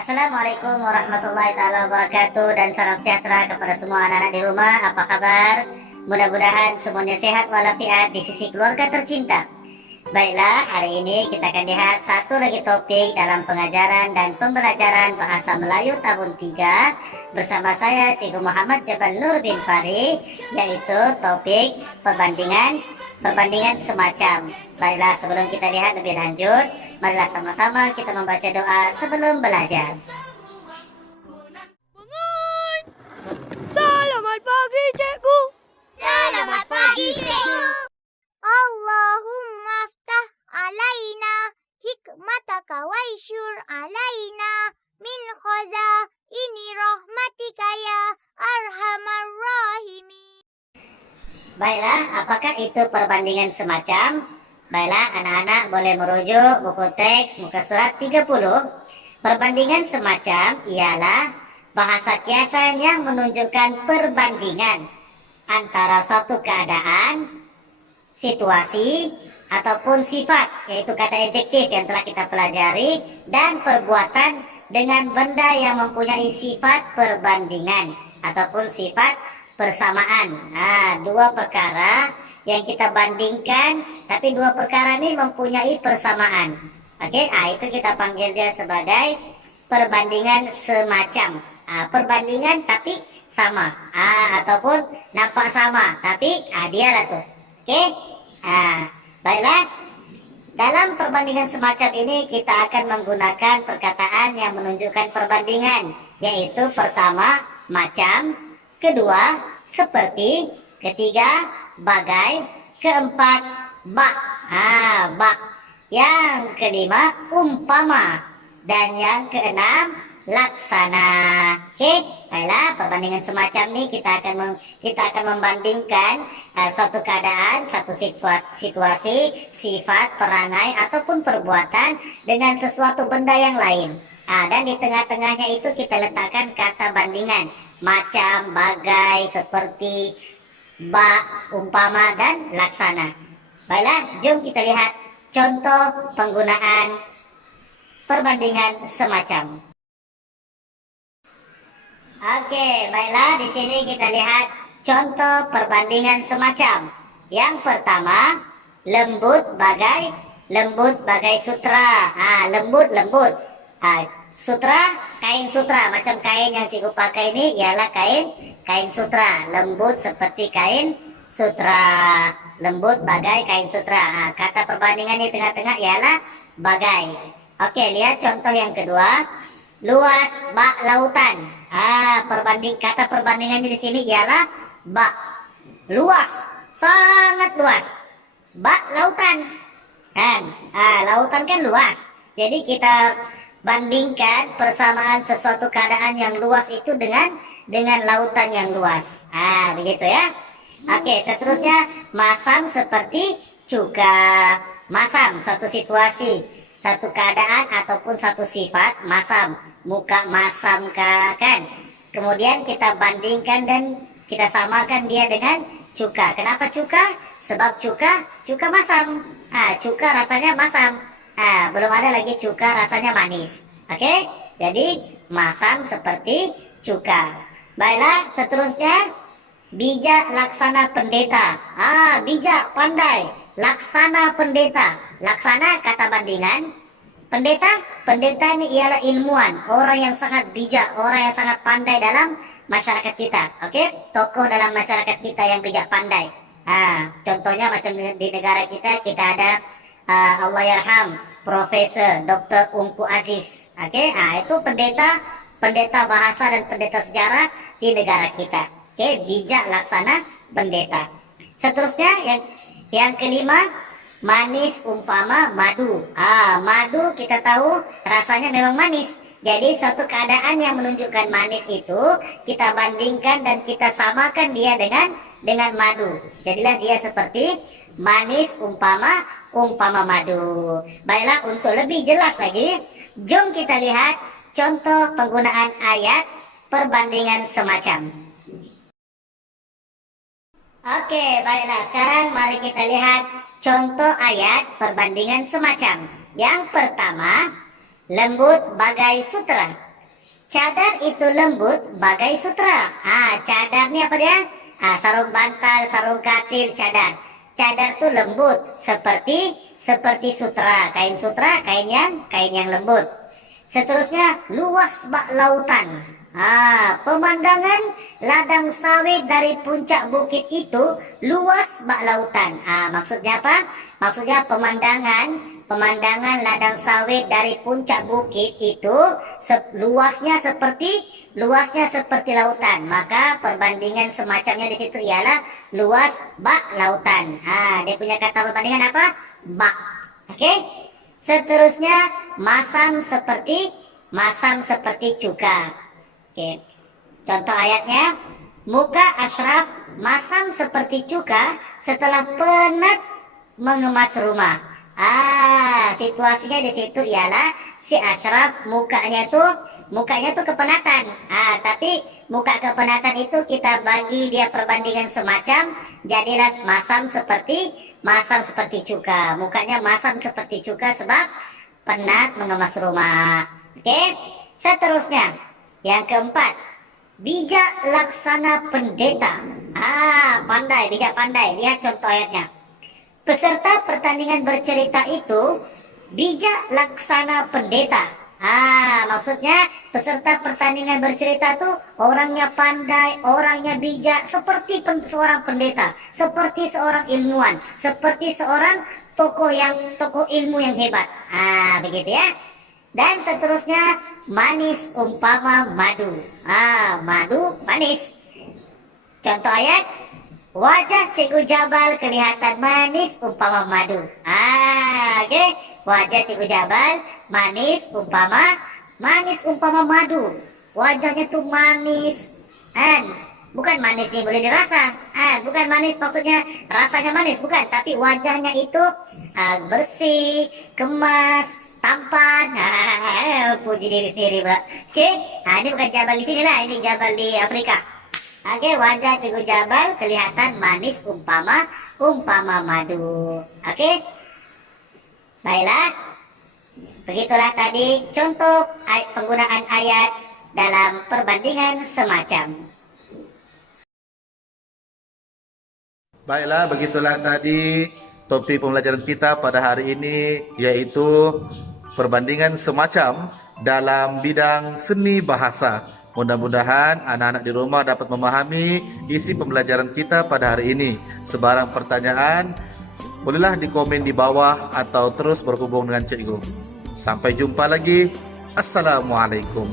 Assalamualaikum warahmatullahi taala wabarakatuh dan salam sejahtera kepada semua anak-anak di rumah. Apa kabar? Mudah-mudahan semuanya sehat walafiat di sisi keluarga tercinta. Baiklah, hari ini kita akan lihat satu lagi topik dalam pengajaran dan pembelajaran bahasa Melayu tahun 3 bersama saya Cikgu Muhammad Jabal Nur bin Fari, yaitu topik perbandingan semacam. Baiklah, sebelum kita lihat lebih lanjut, marilah sama-sama kita membaca doa sebelum belajar. Selamat pagi, cikgu. Selamat pagi, cikgu. Allahumma aftah alaina hikmataka waishur alaina min khazaini rahmatika ya arhamar rahimin. Baiklah, apakah itu perbandingan semacam? Baiklah, anak-anak boleh merujuk buku teks muka surat 30. Perbandingan semacam ialah bahasa kiasan yang menunjukkan perbandingan antara suatu keadaan, situasi, ataupun sifat, yaitu kata adjektif yang telah kita pelajari, dan perbuatan dengan benda yang mempunyai sifat perbandingan ataupun sifat persamaan. Dua perkara yang kita bandingkan, tapi dua perkara ini mempunyai persamaan. Oke, itu kita panggil dia sebagai perbandingan semacam. Perbandingan tapi sama, ataupun nampak sama, tapi dia lah tuh. Oke, baiklah. Dalam perbandingan semacam ini kita akan menggunakan perkataan yang menunjukkan perbandingan, yaitu pertama macam, kedua seperti, ketiga bagai, keempat bak, bak, yang kelima umpama, dan yang keenam laksana. Oke, baiklah, perbandingan semacam ini kita akan membandingkan suatu keadaan, satu situasi, sifat, perangai ataupun perbuatan dengan sesuatu benda yang lain. Dan di tengah-tengahnya itu kita letakkan kata bandingan, macam, bagai, seperti, bak, umpama, dan laksana. Baiklah, jom kita lihat contoh penggunaan perbandingan semacam. Oke, baiklah, di sini kita lihat contoh perbandingan semacam. Yang pertama, lembut bagai sutra. Lembut. Sutra, kain sutra, macam kain yang cikgu pakai ini ialah kain sutra. Lembut seperti kain sutra. Lembut bagai kain sutra. Kata perbandingan di tengah-tengah ialah bagai. Oke, lihat contoh yang kedua. Luas bak lautan. Kata perbandingannya di sini ialah bak. Luas, sangat luas. Bak lautan. Lautan kan luas. Jadi kita bandingkan persamaan sesuatu keadaan yang luas itu dengan lautan yang luas. Begitu ya. Oke, seterusnya masam seperti cuka. Masam, suatu situasi, satu keadaan ataupun satu sifat, masam. Muka masam kan. Kemudian kita bandingkan dan kita samakan dia dengan cuka. Kenapa cuka? Sebab cuka masam. Cuka rasanya masam. Belum ada lagi cuka rasanya manis. Oke? Jadi masam seperti cuka. Baiklah, seterusnya bijak laksana pendeta. Bijak, pandai. Laksana pendeta. Laksana kata bandingan. Pendeta ini ialah ilmuwan, orang yang sangat bijak, orang yang sangat pandai dalam masyarakat kita. Oke, tokoh dalam masyarakat kita yang bijak pandai. Contohnya macam di negara kita ada Allahyarham Profesor Dr. Ungku Aziz. Oke, itu pendeta bahasa dan pendeta sejarah di negara kita. Oke, bijak laksana pendeta. Seterusnya yang kelima, manis umpama madu. Madu kita tahu rasanya memang manis. Jadi suatu keadaan yang menunjukkan manis itu kita bandingkan dan kita samakan dia dengan madu. Jadilah dia seperti manis umpama madu. Baiklah, untuk lebih jelas lagi, jom kita lihat contoh penggunaan ayat perbandingan semacam. Oke, baiklah, sekarang mari kita lihat contoh ayat perbandingan semacam. Yang pertama, lembut bagai sutra. Cadar itu lembut bagai sutra. Cadar ni apa dia? Sarung bantal, sarung katil, cadar. Cadar itu lembut seperti sutra. Kain sutra, kain yang lembut. Seterusnya, luas bak lautan. Pemandangan ladang sawit dari puncak bukit itu luas bak lautan. Maksudnya apa? Maksudnya pemandangan ladang sawit dari puncak bukit itu luasnya seperti lautan. Maka perbandingan semacamnya di situ ialah luas bak lautan. Dia punya kata perbandingan apa? Bak. Okey. Seterusnya, masam seperti cuka. Okey. Contoh ayatnya, muka Ashraf masam seperti cuka setelah penat mengemas rumah. Situasinya di situ ialah si Ashraf mukanya tuh kepenatan. Tapi muka kepenatan itu kita bagi dia perbandingan semacam, jadilah masam seperti cuka. Mukanya masam seperti cuka sebab penat mengemas rumah. Okey. Seterusnya, yang keempat, bijak laksana pendeta. Bijak pandai. Lihat contoh ayatnya. Peserta pertandingan bercerita itu bijak laksana pendeta. Maksudnya peserta pertandingan bercerita itu orangnya pandai, orangnya bijak, seperti seorang pendeta, seperti seorang ilmuwan, seperti seorang tokoh ilmu yang hebat. Begitu ya. Dan seterusnya, manis umpama madu. Madu manis. Contoh ayat, wajah Cikgu Jabal kelihatan manis umpama madu. Okey. Wajah Cikgu Jabal manis umpama madu. Wajahnya tuh manis. Bukan manis ni boleh dirasa. Bukan manis maksudnya rasanya manis, bukan. Tapi wajahnya itu bersih, kemas, tampan. Puji diri sendiri pula. Okey. Ini bukan Jabal di sini lah. Ini Jabal di Afrika. Okey, wajah Cikgu Jabal kelihatan manis umpama madu. Okey. Baiklah. Begitulah tadi contoh penggunaan ayat dalam perbandingan semacam. Baiklah, begitulah tadi topik pembelajaran kita pada hari ini, yaitu perbandingan semacam dalam bidang seni bahasa. Mudah-mudahan anak-anak di rumah dapat memahami isi pembelajaran kita pada hari ini. Sebarang pertanyaan, bolehlah di komen di bawah atau terus berhubung dengan cikgu. Sampai jumpa lagi. Assalamualaikum.